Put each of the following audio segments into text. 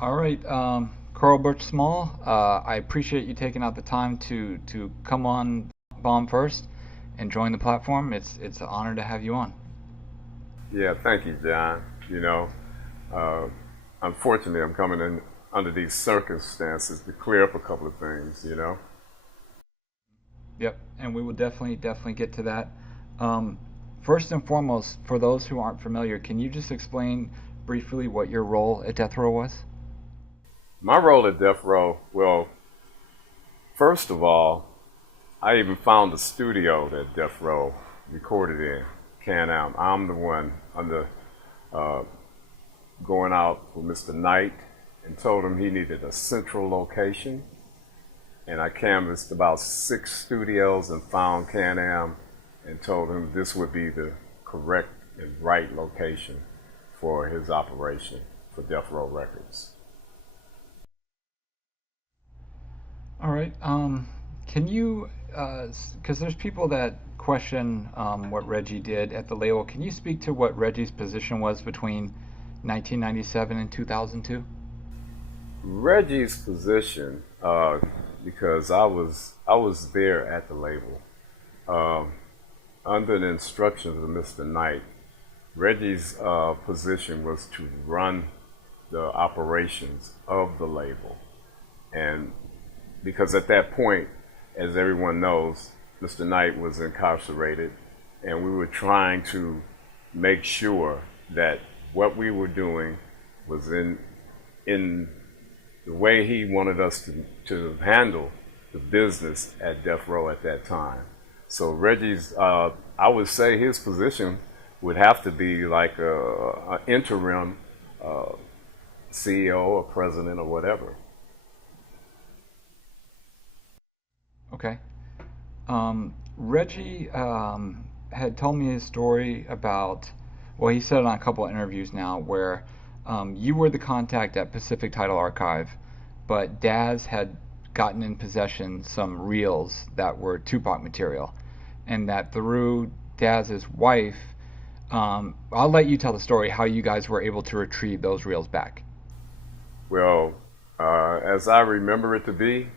All right, Carl Butch Small. I appreciate you taking out the time to come on Bomb First and join the platform. It's an honor to have you on. Yeah, thank you, John. Uh, unfortunately, I'm coming in under these circumstances to clear up a couple of things. Yep, and we will definitely get to that. Um, First and foremost, for those who aren't familiar, can you just explain briefly what your role at Death Row was? My role at Death Row, well, first of all, I even found a studio that Death Row recorded in, Can-Am. I'm the one under uh, going out for Mr. Knight and told him he needed a central location. And I canvassed about 6 studios and found Can-Am and told him this would be the correct and right location for his operation for Death Row Records. All right. Can you, because there's people that question what Reggie did at the label. Can you speak to what Reggie's position was between 1997 and 2002? Reggie's position, because I was there at the label, um, under the instructions of Mr. Knight. Reggie's position was to run the operations of the label, and because at that point, as everyone knows, Mr. Knight was incarcerated, and we were trying to make sure that what we were doing was in the way he wanted us to handle the business at Death Row at that time. So Reggie's, I would say his position would have to be like a interim uh, CEO or president or whatever. Okay. Reggie had told me his story about, well, he said it on a couple of interviews now where you were the contact at Pacific Title Archive, but Daz had gotten in possession some reels that were Tupac material, and that through Daz's wife, I'll let you tell the story how you guys were able to retrieve those reels back. Well, as I remember it to be,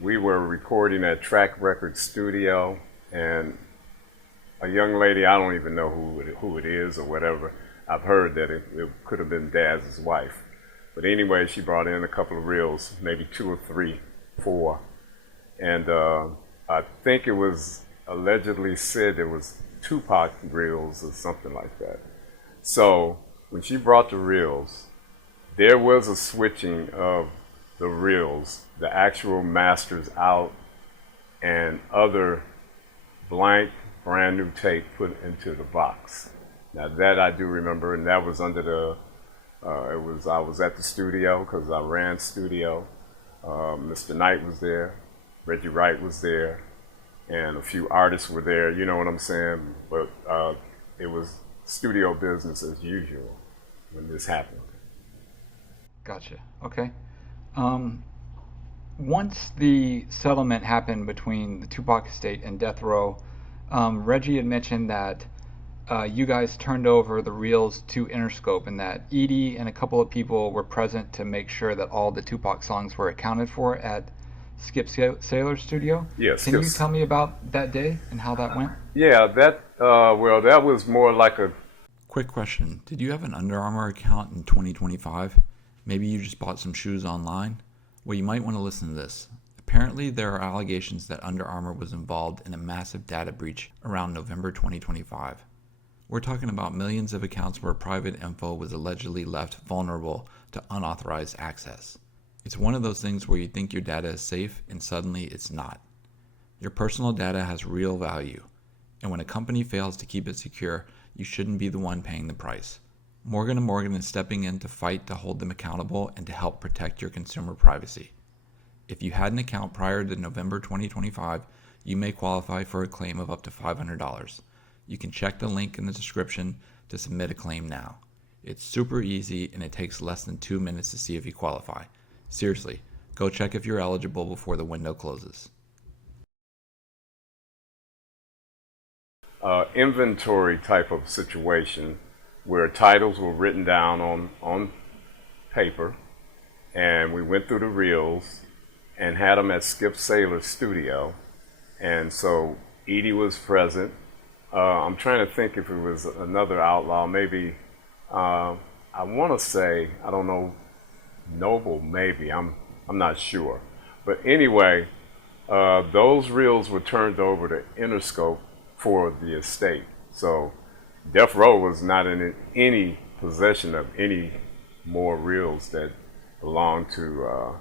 we were recording at Track Record Studio, and a young lady, I don't even know who it is or whatever. I've heard that it could have been Daz's wife. But anyway, she brought in a couple of reels, maybe 2 or 3, 4. And I think it was allegedly said it was Tupac reels or something like that. So when she brought the reels, there was a switching of the reels, the actual masters out, and other blank, brand new tape put into the box. Now that I do remember, and that was under the, I was at the studio because I ran studio. Mr. Knight was there, Reggie Wright was there, and a few artists were there, you know what I'm saying? But it was studio business as usual when this happened. Gotcha. Okay. Um, Once the settlement happened between the Tupac estate and Death Row, Reggie had mentioned that you guys turned over the reels to Interscope and that Edie and a couple of people were present to make sure that all the Tupac songs were accounted for at Skip Saylor's studio. Yeah, Can you Skips. tell me about that day and how that went? Yeah, well, that was more like a. Quick question. Did you have an Under Armour account in 2025? Maybe you just bought some shoes online? Well, you might want to listen to this. Apparently, there are allegations that Under Armour was involved in a massive data breach around November 2025. We're talking about millions of accounts where private info was allegedly left vulnerable to unauthorized access. It's one of those things where you think your data is safe and suddenly it's not. Your personal data has real value, and when a company fails to keep it secure, you shouldn't be the one paying the price. Morgan & Morgan is stepping in to fight to hold them accountable and to help protect your consumer privacy. If you had an account prior to November 2025, you may qualify for a claim of up to $500. You can check the link in the description to submit a claim now. It's super easy and it takes less than 2 minutes to see if you qualify. Seriously, go check if you're eligible before the window closes. Inventory type of situation where titles were written down on paper and we went through the reels and had them at Skip Saylor's studio. And so Edie was present. I'm trying to think if it was another outlaw, maybe. I want to say, I don't know, Noble, maybe. I'm not sure. But anyway, those reels were turned over to Interscope for the estate. So Death Row was not in any possession of any more reels that belonged to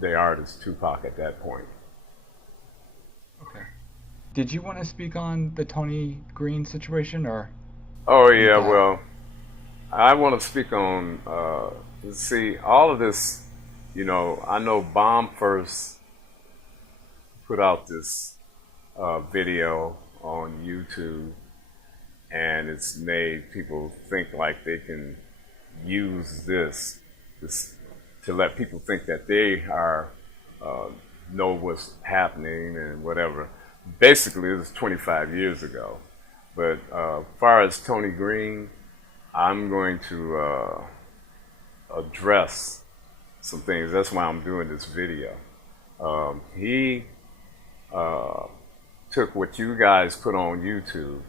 the artist Tupac at that point. Okay. Did you want to speak on the Tony Green situation, or? Oh yeah, well, I want to speak on. See, all of this, I know Bomb first put out this video on YouTube, and it's made people think like they can use this to let people think that they are know what's happening and whatever. Basically, it was 25 years ago. But as far as Tony Green, I'm going to address some things. That's why I'm doing this video. He took what you guys put on YouTube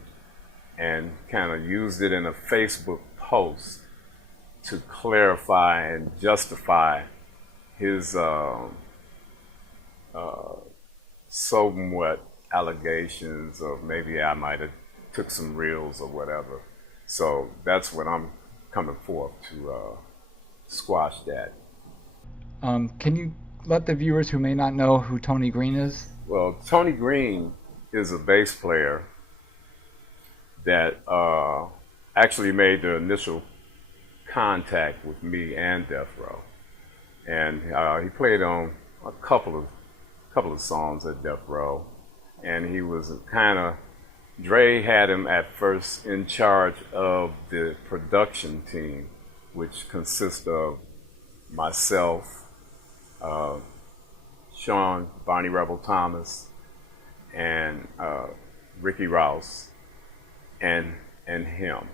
and kind of used it in a Facebook post to clarify and justify his somewhat allegations of maybe I might have took some reels or whatever. So that's what I'm coming forth to squash that. Can you let the viewers who may not know who Tony Green is? Well, Tony Green is a bass player that actually made the initial contact with me and Death Row, and he played on a couple of songs at Death Row, and he was kind of, Dre had him at first in charge of the production team, which consists of myself, Sean Barney Rebel Thomas, and Ricky Rouse, and him.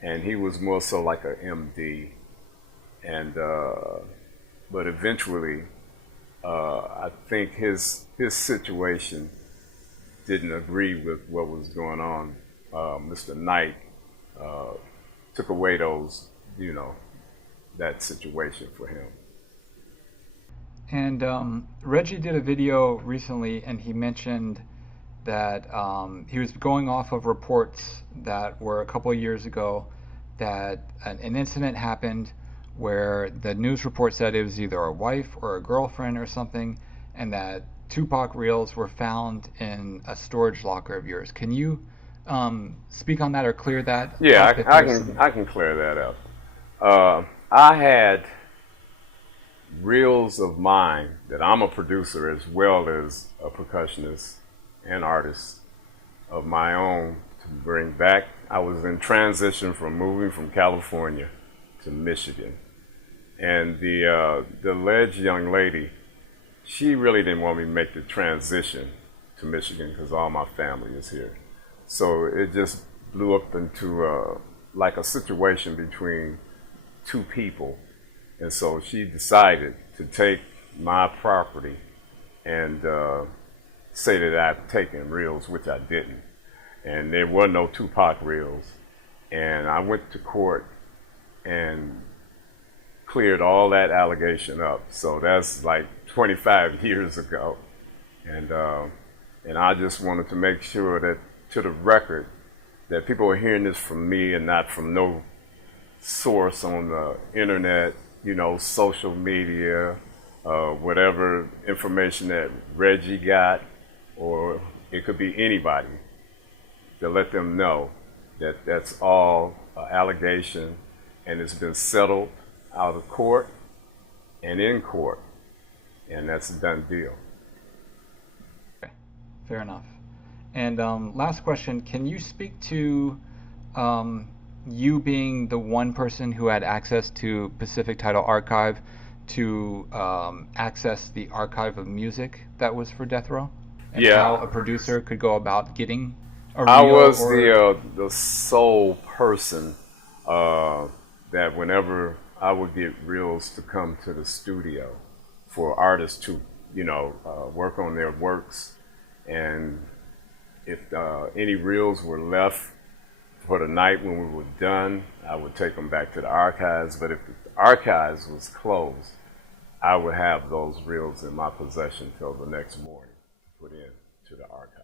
And he was more so like a MD, and but eventually, I think his situation didn't agree with what was going on. Mr. Knight took away those, that situation for him. And Reggie did a video recently, and he mentioned that he was going off of reports that were a couple of years ago that an incident happened where the news report said it was either a wife or a girlfriend or something, and that Tupac reels were found in a storage locker of yours. Can you speak on that or clear that? Yeah, I can clear that up. I had reels of mine that I'm a producer as well as a percussionist and artist of my own to bring back. I was in transition from moving from California to Michigan, and the alleged young lady, she really didn't want me to make the transition to Michigan because all my family is here. So it just blew up into like a situation between two people. And so she decided to take my property and say that I'd taken reels, which I didn't. And there were no Tupac reels. And I went to court and cleared all that allegation up. So that's like 25 years ago. And I just wanted to make sure that, to the record, that people are hearing this from me and not from no source on the internet, social media, whatever information that Reggie got, or it could be anybody, to let them know that that's all allegation, and it's been settled out of court and in court, and that's a done deal. Okay, fair enough. And last question, can you speak to you being the one person who had access to Pacific Title Archive to access the archive of music that was for Death Row? And how a producer could go about getting a reel? I was the sole person that whenever I would get reels to come to the studio for artists to, work on their works. And if any reels were left for the night when we were done, I would take them back to the archives. But if the archives was closed, I would have those reels in my possession till the next morning, put in to the archives.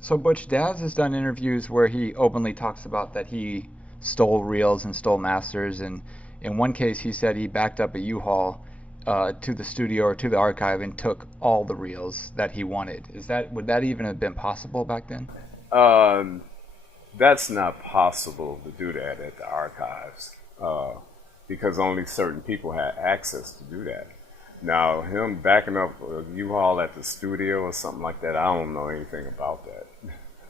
So Butch, Daz has done interviews where he openly talks about that he stole reels and stole masters, and in one case he said he backed up a U-Haul to the studio or to the archive and took all the reels that he wanted. Would that even have been possible back then? Um, that's not possible to do that at the archives because only certain people had access to do that. Now, him backing up a U-Haul at the studio or something like that, I don't know anything about that.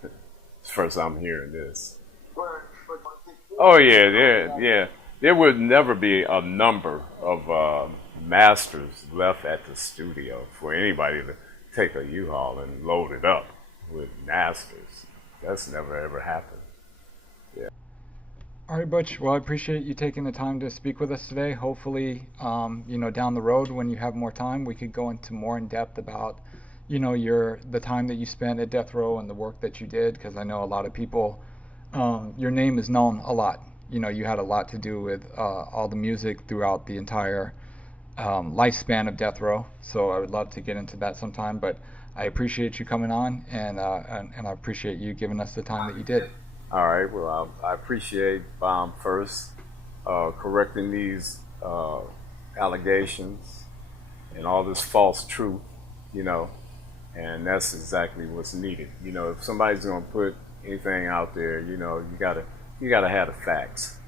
It's the first I'm hearing this. Oh yeah, yeah. There would never be a number of masters left at the studio for anybody to take a U-Haul and load it up with masters. That's never ever happened. Yeah. All right, Butch. Well, I appreciate you taking the time to speak with us today. Hopefully, down the road when you have more time, we could go into more in depth about, the time that you spent at Death Row and the work that you did, because I know a lot of people, your name is known a lot. You had a lot to do with all the music throughout the entire lifespan of Death Row. So I would love to get into that sometime, but I appreciate you coming on, and I appreciate you giving us the time that you did. All right. Well, I appreciate first correcting these allegations and all this false truth, you know, and that's exactly what's needed. If somebody's going to put anything out there, you gotta have the facts.